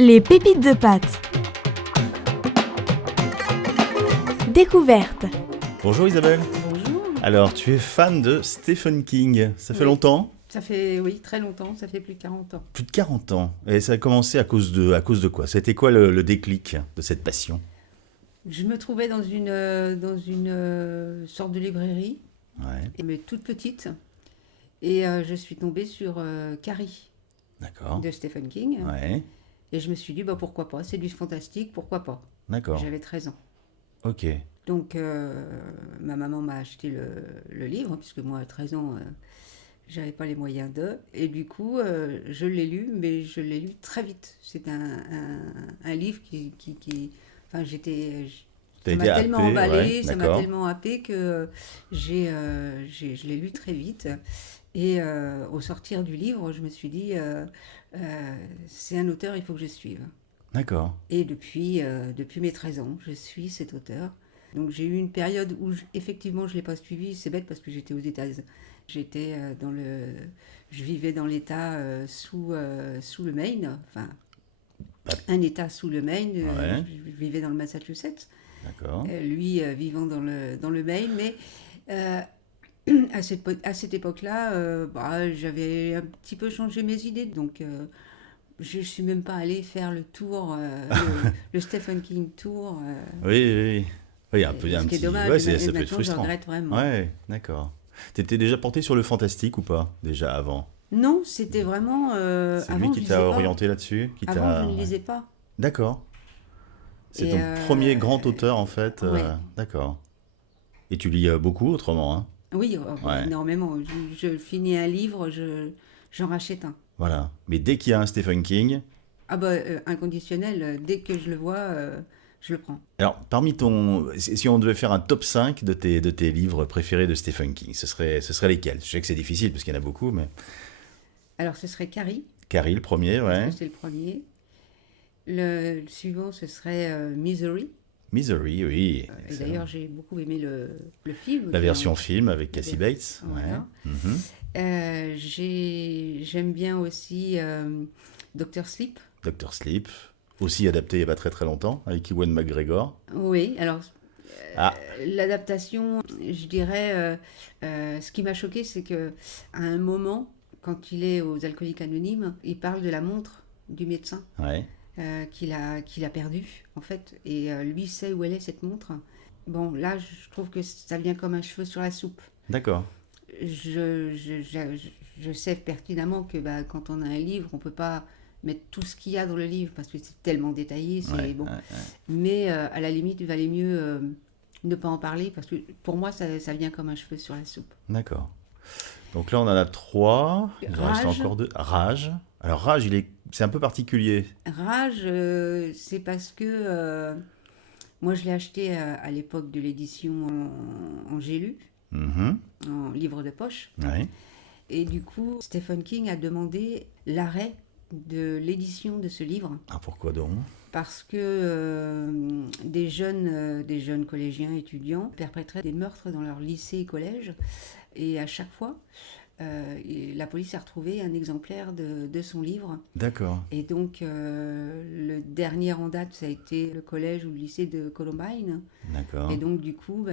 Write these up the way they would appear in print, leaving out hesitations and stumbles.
Les pépites de pâte. Découverte. Bonjour Isabelle. Bonjour. Alors, tu es fan de Stephen King. Ça fait Oui. longtemps? Ça fait, oui, très longtemps, ça fait plus de 40 ans. Plus de 40 ans. Et ça a commencé à cause de quoi? C'était quoi le déclic de cette passion? Je me trouvais dans une sorte de librairie, Ouais, mais toute petite, et je suis tombée sur Carrie d'accord. de Stephen King, Ouais, et je me suis dit, bah, pourquoi pas, c'est du fantastique, pourquoi pas. d'accord. J'avais 13 ans. Ok. Donc, ma maman m'a acheté le livre, puisque moi, à 13 ans, j'avais pas les moyens de. Et du coup, je l'ai lu, mais je l'ai lu très vite. C'est un livre enfin, T'as ça m'a été tellement happé, ouais, emballé, ça m'a d'accord. tellement happé que je l'ai lu très vite. Et au sortir du livre, je me suis dit, c'est un auteur, il faut que je suive. D'accord. Et depuis mes 13 ans, je suis cet auteur. Donc j'ai eu une période où effectivement je ne l'ai pas suivi. C'est bête parce que j'étais aux États-Unis. J'étais je vivais dans l'État sous le Maine, enfin Pas- un État sous le Maine. Ouais, Je vivais dans le Massachusetts. d'accord. Lui vivant dans le Maine, mais euh, à cette époque-là, j'avais un petit peu changé mes idées. Donc je suis même pas allée faire le tour, le Stephen King tour. Oui, oui, oui. Oui, un Ce qui est petit. dommage, Ouais, et ça peut être maintenant je frustrant. regrette vraiment. Ouais, d'accord. T'étais déjà porté sur le fantastique ou pas, déjà avant? Non, c'était vraiment. C'est lui Avant, je qui lisais t'a pas. orienté là-dessus, qui Avant, je t'a. ne Ouais. lisais pas. D'accord. C'est Et ton premier grand auteur en fait. ouais. D'accord. Et tu lis beaucoup autrement, hein? Oui, Ouais. énormément. Je finis un livre, j'en rachète un. Voilà. Mais dès qu'il y a un Stephen King, Ah bah, inconditionnel, dès que je le vois, je le prends. alors parmi ton, si on devait faire un top 5 de tes livres préférés de Stephen King, ce serait lesquels? Je sais que c'est difficile parce qu'il y en a beaucoup, mais Alors, ce serait Carrie, Carrie le premier, parce que ouais. c'est le premier. Le suivant, ce serait Misery. Misery, oui, Et excellent. d'ailleurs, j'ai beaucoup aimé le film. La version film avec La Cassie ver- Bates, ouais. Voilà. Mhm. J'aime bien aussi Dr. Sleep. Doctor Sleep, aussi adapté il n'y a pas très très longtemps avec Ewan McGregor. Oui, alors Ah, l'adaptation, je dirais, ce qui m'a choqué, c'est que à un moment, quand il est aux Alcooliques Anonymes, il parle de la montre du médecin ouais, qu'il a perdue, en fait, et lui sait où elle est, cette montre. Bon, là, je trouve que ça vient comme un cheveu sur la soupe. d'accord. Je sais pertinemment que bah, quand on a un livre, on ne peut pas mettre tout ce qu'il y a dans le livre parce que c'est tellement détaillé, Ouais, c'est bon. ouais, Mais à la limite, il valait mieux ne pas en parler parce que pour moi, ça vient comme un cheveu sur la soupe. d'accord. Donc là, on en a trois. Il en reste Rage, encore deux. Rage. Alors Rage, c'est un peu particulier. Rage, c'est parce que moi, je l'ai acheté à l'époque de l'édition en J'ai lu, Mhm. en livre de poche. Ouais. Et du coup, Stephen King a demandé l'arrêt de l'édition de ce livre Ah, pourquoi donc? parce que des jeunes collégiens étudiants perpétraient des meurtres dans leur lycée et collège. Et à chaque fois, la police a retrouvé un exemplaire de son livre. D'accord. Et donc, le dernier en date, ça a été le collège ou le lycée de Columbine. D'accord. Et donc, du coup,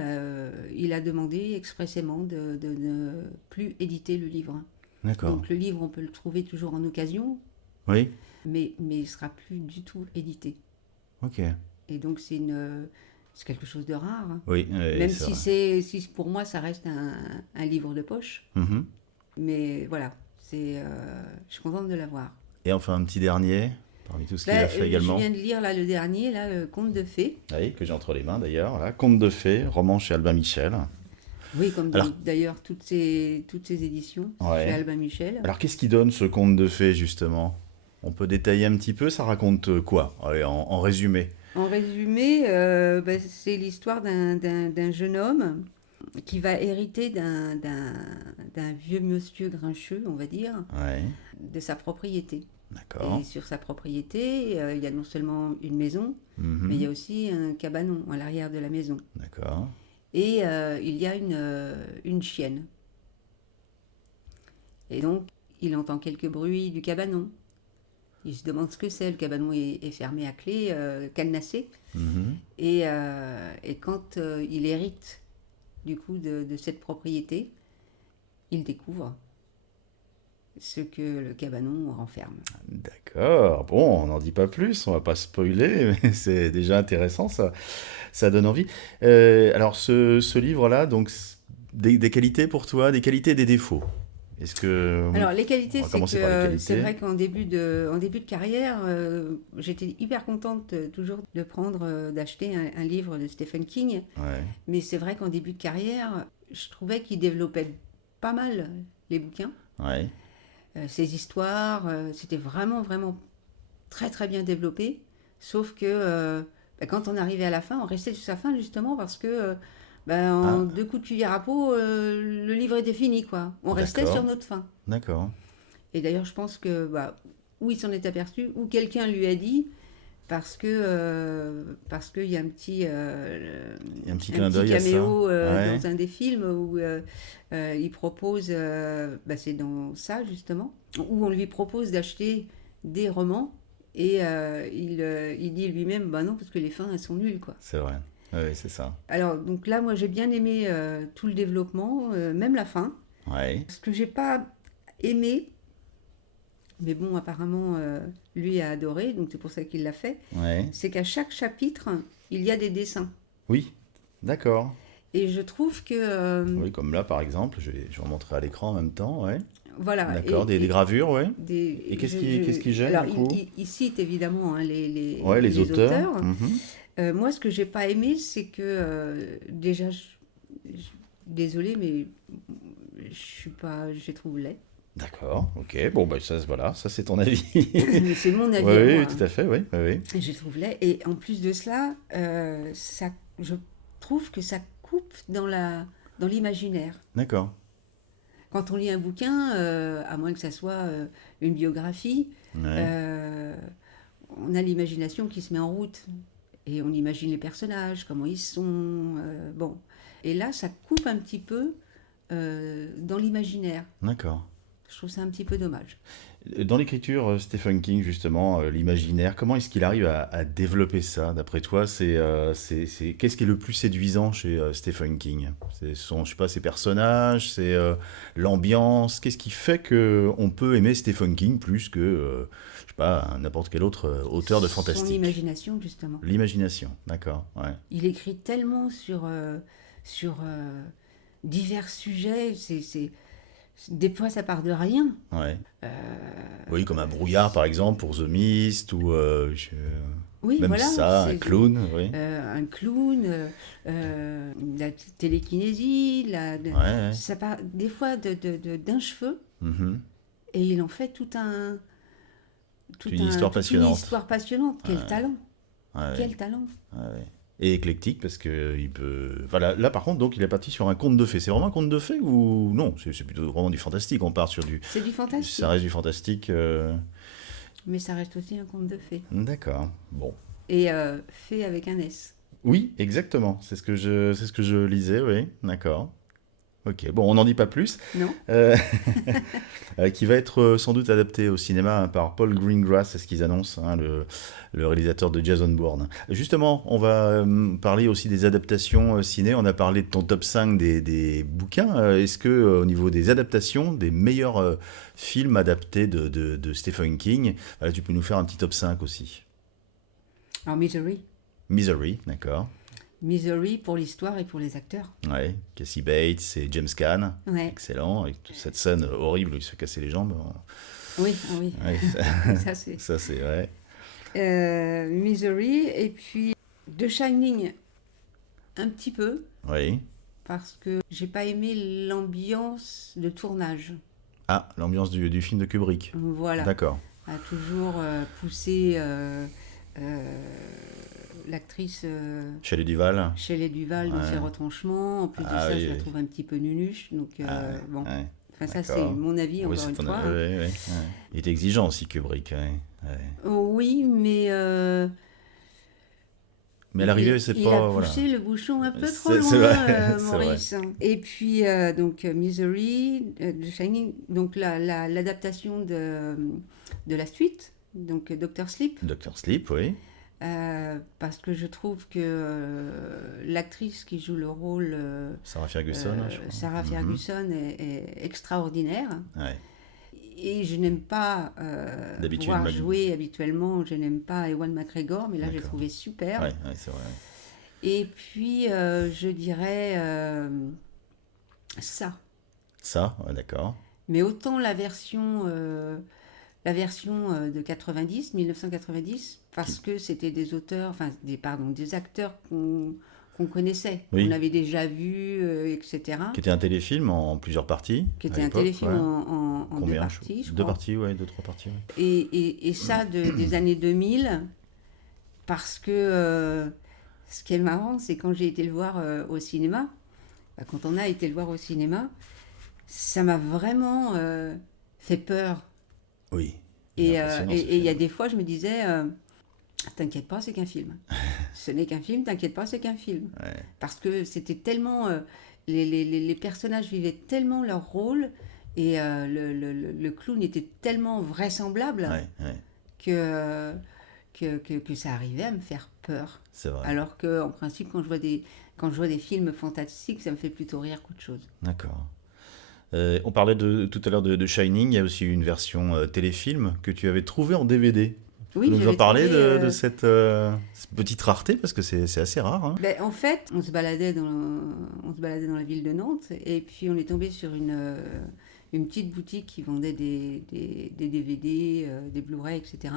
il a demandé expressément de ne plus éditer le livre. D'accord. Donc, le livre, on peut le trouver toujours en occasion, Oui. mais il ne sera plus du tout édité. Ok. Et donc, c'est quelque chose de rare, hein. Oui, Même c'est si, vrai. si pour moi, ça reste un livre de poche. Mhm. Mais voilà, je suis contente de l'avoir. Et enfin, un petit dernier, parmi tout ce qu'il a fait Je également. viens de lire là, le dernier, là, le Conte de fées. Oui, que j'ai entre les mains d'ailleurs. Voilà. Conte de fées, roman chez Albin Michel. Oui, comme Alors, d'ailleurs toutes ces éditions chez ouais. Albin Michel. Alors, qu'est-ce qui donne ce conte de fées, justement? On peut détailler un petit peu, ça raconte quoi? Allez, en résumé. En résumé, c'est l'histoire d'un jeune homme qui va hériter d'un vieux monsieur grincheux, on va dire, Ouais, de sa propriété. d'accord. Et sur sa propriété, il y a non seulement une maison, mais il y Mhm. a aussi un cabanon à l'arrière de la maison. D'accord. Et il y a une chienne. Et donc, il entend quelques bruits du cabanon. Il se demande ce que c'est. Le cabanon est fermé à clé, cadenassé. Mhm. Et quand il hérite du coup de cette propriété, il découvre ce que le cabanon renferme. D'accord. Bon, on n'en dit pas plus, on va pas spoiler, mais c'est déjà intéressant, ça donne envie. Alors, ce livre-là, donc, des qualités pour toi, des qualités et des défauts. Est-ce que... Alors, les On qualités, va c'est commencer par les que c'est qualités. vrai en début de carrière, j'étais hyper contente toujours de prendre, d'acheter un livre de Stephen King. Ouais, Mais c'est vrai qu'en début de carrière, je trouvais qu'il développait pas mal les bouquins. ouais, Ses histoires, c'était vraiment, vraiment très, très bien développé. Sauf que quand on arrivait à la fin, on restait sur sa fin justement parce que en ah, deux coups de cuillère à peau, le livre était fini, quoi. On restait sur d'accord, notre fin. d'accord. Et d'ailleurs, je pense que ou il s'en est aperçu, ou quelqu'un lui a dit, parce qu'il y a Il y a un petit un clin petit d'œil à ça. caméo Ouais, dans un des films où il propose, c'est dans ça justement, où on lui propose d'acheter des romans et il dit lui-même, bah non, parce que les fins, elles sont nulles, quoi. c'est vrai. Ouais, c'est ça. Alors, donc là, moi, j'ai bien aimé tout le développement, même la fin. Ouais, Ce que j'ai pas aimé, mais bon, apparemment, lui a adoré, donc c'est pour ça qu'il l'a fait, ouais. c'est qu'à chaque chapitre, il y a des dessins. Oui, d'accord. Et je trouve que, Oui, comme là, par exemple, je vais remontrer à l'écran en même temps, ouais. voilà, D'accord, des gravures, ouais. Et qu'est-ce qui gêne, alors du coup? il cite évidemment hein, Ouais, les les auteurs. auteurs. Mhm. Moi, ce que j'ai pas aimé, c'est que, déjà, désolée, mais je suis pas, je les trouve laid. D'accord, ok. Bon, bah, ça, voilà, ça, c'est ton avis. C'est mon Oui, avis à moi, oui, hein. tout à fait, oui, oui, oui. Je les trouve laids. Et en plus de cela, je trouve que ça coupe dans l'imaginaire. D'accord. Quand on lit un bouquin, à moins que ça soit une biographie, Ouais, euh, on a l'imagination qui se met en route. Et on imagine les personnages, comment ils sont. Bon. Et là, ça coupe un petit peu dans l'imaginaire. d'accord. Je trouve ça un petit peu dommage. Dans l'écriture, Stephen King, justement, l'imaginaire, comment est-ce qu'il arrive à développer ça, d'après toi? Qu'est-ce qui est le plus séduisant chez Stephen King? Je sais pas, ses personnages, c'est l'ambiance. Qu'est-ce qui fait que on peut aimer Stephen King plus que, je sais pas, n'importe quel autre auteur de Son fantastique? imagination, justement. L'imagination, d'accord, ouais. Il écrit tellement sur divers sujets. Des fois, ça part de rien. Ouais. Euh, Oui, comme un brouillard, par exemple, pour The Mist, ou oui, même voilà. ça, un clown, oui. Un clown, la télékinésie, Ouais, ouais. ça part des fois d'un cheveu Mhm. et il en fait C'est une histoire toute une passionnante. histoire passionnante. Quel talent! Ouais, ouais, Quel talent! ouais, ouais. Et éclectique parce que il peut. Voilà, là par contre, donc il est parti sur un conte de fées. C'est vraiment un conte de fées ou non? C'est plutôt vraiment du fantastique. On part sur du. C'est du Ça reste fantastique, du fantastique. mais ça reste aussi un conte de fées. D'accord. Bon. Et fées avec un S. Oui, exactement. C'est ce que je lisais. Oui, d'accord. Ok. Bon, on n'en dit pas plus. Non? Euh, qui va être sans doute adapté au cinéma hein, par Paul Greengrass, c'est ce qu'ils annoncent, hein, le réalisateur de Jason Bourne. Justement, on va parler aussi des adaptations ciné. On a parlé de ton top 5 des bouquins. Est-ce que, au niveau des adaptations, des meilleurs films adaptés de Stephen King, tu peux nous faire un petit top 5 aussi? Alors, Misery. Misery, d'accord. Misery pour l'histoire et pour les acteurs. Ouais, Cassie Bates et James Caan, Ouais. excellent, avec toute cette scène horrible où il se fait casser les jambes. Oui, ah oui. Ouais, Ça, c'est. ça c'est vrai. Misery. Et puis, The Shining, un petit peu. Oui. Parce que j'ai pas aimé l'ambiance de tournage. Ah, l'ambiance du film de Kubrick. Voilà, D'accord. a toujours poussé l'actrice Shelley Duval. Shelley Duval dans ses Ouais. retranchements. En plus de Ah ça, oui, je la oui. trouve un petit peu nunuche. Donc Ah, bon, ouais. enfin ça c'est D'accord. mon avis Oui, encore c'est une ton fois, avis. hein. Ouais, ouais, ouais. Il est exigeant aussi, Kubrick. Ouais, ouais. Oh, oui, mais Mais à l'arrivée, c'est il a pas. Voilà. poussé le bouchon un peu trop C'est vrai. loin, C'est vrai. Maurice. Et puis, donc, Misery, The Shining, donc l'adaptation de la suite, donc Doctor Sleep, Doctor Sleep, oui. parce que je trouve que l'actrice qui joue le rôle, Sarah Ferguson, je crois. Sarah Mhm. Ferguson, est extraordinaire. Ouais. Et je n'aime pas D'habitude, voir jouer habituellement, je n'aime pas Ewan McGregor, mais là j'ai D'accord. trouvé super. Ouais, ouais, c'est vrai. Ouais. Et puis je dirais ça. Ça, ouais, d'accord. Mais autant la version de 90, 1990, Qui... parce que c'était des auteurs, enfin des acteurs qu'on connaissait, qu'on Oui, avait déjà vus, etc. qui était un téléfilm en plusieurs parties Qui à était un l'époque, téléfilm ouais. en deux Combien? parties, je Deux crois. parties, ouais, deux, trois parties, ouais. Et ça des années 2000, parce que ce qui est marrant, c'est quand j'ai été le voir au cinéma, bah, quand on a été le voir au cinéma, ça m'a vraiment fait peur. Oui, il est impressionnant ce Et il y a film. des fois, je me disais, t'inquiète pas, c'est qu'un film. Ce n'est qu'un film, t'inquiète pas, c'est qu'un film. Ouais, Parce que c'était tellement... les personnages vivaient tellement leur rôle et le clown était tellement vraisemblable ouais, ouais, que, que ça arrivait à me faire peur. c'est vrai. Alors que, en principe, quand je vois des films fantastiques, ça me fait plutôt rire qu'autre chose. D'accord. On parlait tout à l'heure de Shining, il y a aussi une version téléfilm que tu avais trouvée en DVD. Tu peux Oui, nous en j'avais parler trouvé... de cette petite rareté, parce que c'est assez rare, hein. ben, en fait, on se baladait dans la ville de Nantes et puis on est tombé sur une petite boutique qui vendait des DVD, des Blu-ray, etc.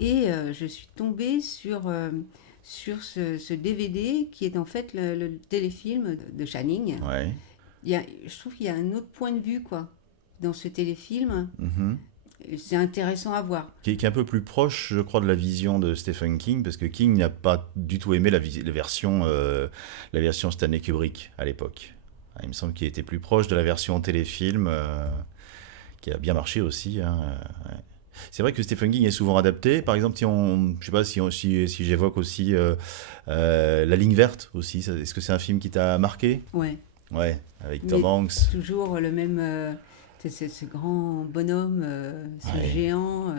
Et je suis tombée sur ce DVD qui est en fait le téléfilm de Shining. Ouais. Je trouve qu'il y a un autre point de vue, quoi, dans ce téléfilm. Mhm. Et c'est intéressant à voir. Qui est un peu plus proche, je crois, de la vision de Stephen King, parce que King n'a pas du tout aimé la version Stanley Kubrick à l'époque. Ah, il me semble qu'il était plus proche de la version téléfilm, qui a bien marché aussi, hein. Ouais. C'est vrai que Stephen King est souvent adapté. Par exemple, je sais pas si j'évoque aussi La Ligne verte aussi. Est-ce que c'est un film qui t'a marqué? Ouais. Ouais, avec Tom Mais Hanks. toujours le même. Ce grand bonhomme, ce Ouais. géant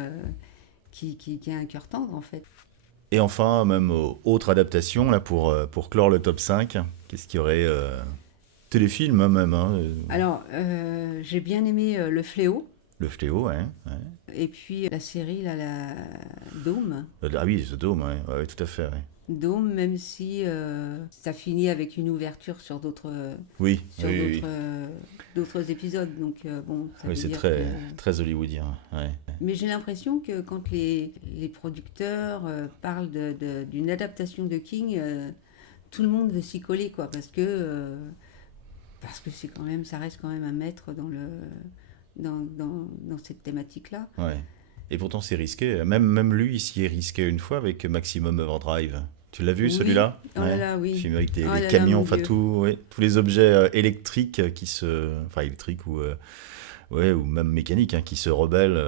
qui a un cœur tendre en fait. Et enfin, même autre adaptation, là, pour clore le top 5, qu'est-ce qu'il y aurait téléfilm, hein, même, hein, Alors, j'ai bien aimé Le Fléau, Le Fléau, ouais, ouais. et puis la série, là, la Dôme. Ah oui, The Dome, ouais, ouais, tout à fait, ouais. Dôme, même si ça finit avec une ouverture Oui, sur oui, oui. d'autres épisodes. Donc, bon, ça Oui, veut c'est dire que. très hollywoodien, ouais. Mais j'ai l'impression que quand les producteurs parlent d'une adaptation de King, tout le monde veut s'y coller, quoi, parce que c'est quand même, ça reste quand même un maître dans cette thématique-là. Ouais. Et pourtant, c'est risqué. Même lui, il s'y est risqué une fois avec Maximum Overdrive. Tu l'as vu, Oui, celui-là? oh là Ouais. là, Le oui. film avec Oh les là là, camions, mon enfin Dieu. tout, ouais, tous les objets électriques enfin électriques ouais, ou même mécaniques, hein, qui se rebellent.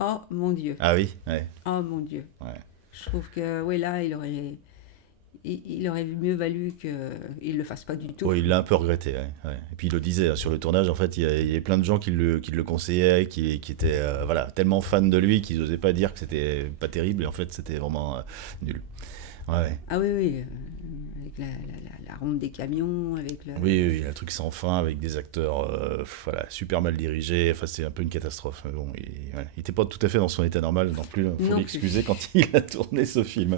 Oh mon Dieu. Ah oui, ouais, Oh mon Dieu. ouais. Je trouve que, oui, là, il aurait mieux valu qu'il ne le fasse pas du tout. Ouais, il l'a un peu regretté, ouais, ouais. Et puis il le disait, hein, sur le tournage, en fait, il y avait plein de gens qui le conseillaient, qui étaient voilà, tellement fans de lui qu'ils n'osaient pas dire que c'était pas terrible, et en fait, c'était vraiment nul. Ouais, ouais. Ah oui, oui. Avec la ronde des camions, avec le... Oui, oui, un truc sans fin avec des acteurs voilà, super mal dirigés. Enfin, c'est un peu une catastrophe. Mais bon, voilà, il était pas tout à fait dans son état normal non plus. Il faut Non l'excuser plus. quand il a tourné ce film.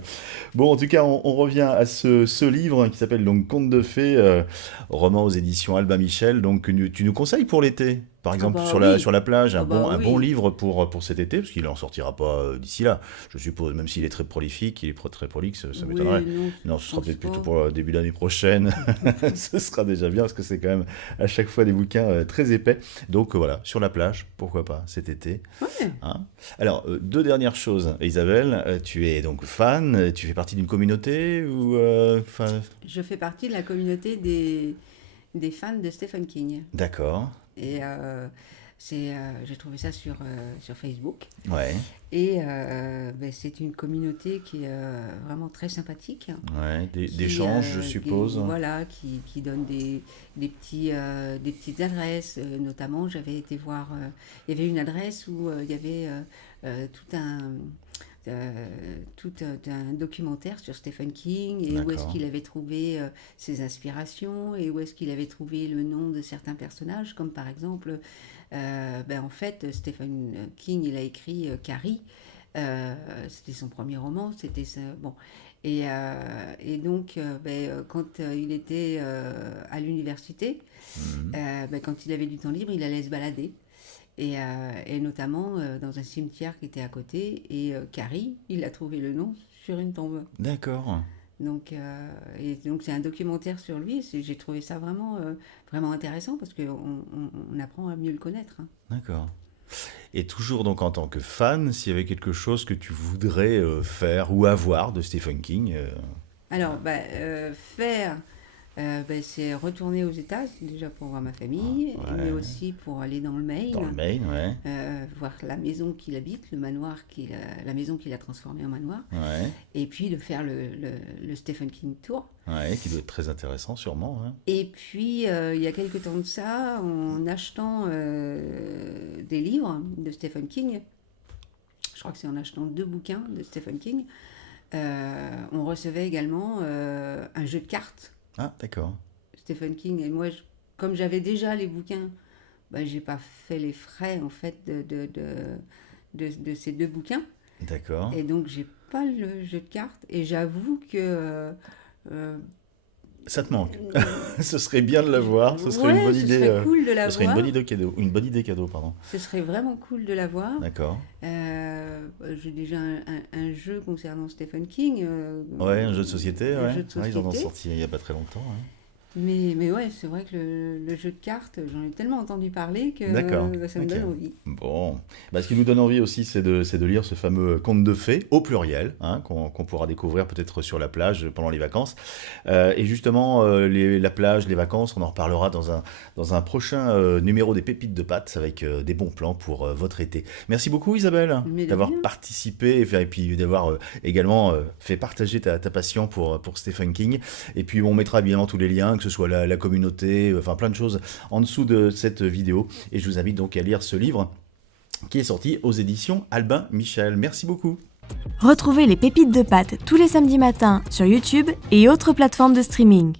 Bon, en tout cas, on revient à ce livre, hein, qui s'appelle donc Contes de fées, roman aux éditions Albin Michel. Donc, tu nous conseilles pour l'été? Par Ah exemple, bah sur oui. la plage, Ah bah un bon oui. livre pour cet été, parce qu'il en sortira pas d'ici là, je suppose, même s'il est très prolifique, il est très prolixe, ça m'étonnerait. Oui, non, Non, je ce sera pense peut-être plutôt pas. pour le début d'année prochaine. Ce sera déjà bien, parce que c'est quand même à chaque fois des bouquins très épais. Donc voilà, sur la plage, pourquoi pas cet été, Ouais. hein. Alors, deux dernières choses, Isabelle. Tu es donc fan, tu fais partie d'une communauté ou Je fais partie de la communauté des fans de Stephen King. D'accord. Et J'ai trouvé ça sur Facebook. Ouais, Et ben, c'est une communauté qui est vraiment très sympathique, ouais, qui, d'échanges, je suppose. voilà, qui donne des petites adresses. Notamment, j'avais été voir, il y avait une adresse où il y avait tout un documentaire sur Stephen King et où est-ce D'accord, qu'il avait trouvé ses inspirations et où est-ce qu'il avait trouvé le nom de certains personnages, comme par exemple, ben, en fait, Stephen King, il a écrit Carrie. C'était son premier roman, bon. Et donc, ben, quand il était à l'université, mhm, ben, quand il avait du temps libre, il allait se balader. Et notamment dans un cimetière qui était à côté. Et Carrie, il a trouvé le nom sur une tombe. d'accord, Donc c'est un documentaire sur lui. J'ai trouvé ça vraiment intéressant parce qu'on apprend à mieux le connaître, hein. d'accord. Et toujours donc en tant que fan, s'il y avait quelque chose que tu voudrais faire ou avoir de Stephen King, Alors, bah, faire, bah, c'est retourner aux États, déjà pour voir ma famille, mais ouais, aussi pour aller dans le dans le Maine, Maine, ouais, voir la maison qu'il habite, le manoir la maison qu'il a transformée en manoir, ouais, et puis de faire le Stephen King Tour. ouais, qui doit être très intéressant sûrement, hein. Et puis, il y a quelque temps de ça, en achetant des livres de Stephen King, je crois que c'est en achetant 2 bouquins de Stephen King, on recevait également un jeu de cartes Ah, d'accord, Stephen King. Et moi, comme j'avais déjà les bouquins, bah, j'ai pas fait les frais en fait de ces 2 bouquins. d'accord. Et donc, j'ai pas le jeu de cartes. Et j'avoue que euh, Ça te manque. Ce serait bien de l'avoir, ce serait une ouais, bonne ce idée, serait cool de ce serait une bonne l'avoir. idée cadeau, une bonne idée cadeau, pardon. Ce serait vraiment cool de l'avoir. D'accord. J'ai déjà un jeu concernant Stephen King, Ouais, un jeu de société, un ouais. jeu de Ouais, ils en ont société. sorti il y a pas très longtemps, hein. Mais ouais, c'est vrai que le jeu de cartes, j'en ai tellement entendu parler que D'accord, ça me ok. donne envie. Bon. Bah, ce qui nous donne envie aussi, c'est de lire ce fameux conte de fées, au pluriel, hein, qu'on pourra découvrir peut-être sur la plage pendant les vacances. Et justement, la plage, les vacances, on en reparlera dans un prochain numéro des Pépites de Pâtes avec des bons plans pour votre été. Merci beaucoup Isabelle Mais de d'avoir rien. participé et puis d'avoir également fait partager ta passion pour Stephen King. Et puis on mettra évidemment tous les liens, que ce soit la communauté, enfin plein de choses en dessous de cette vidéo. Et je vous invite donc à lire ce livre qui est sorti aux éditions Albin Michel. Merci beaucoup. Retrouvez les pépites de pâtes tous les samedis matins sur YouTube et autres plateformes de streaming.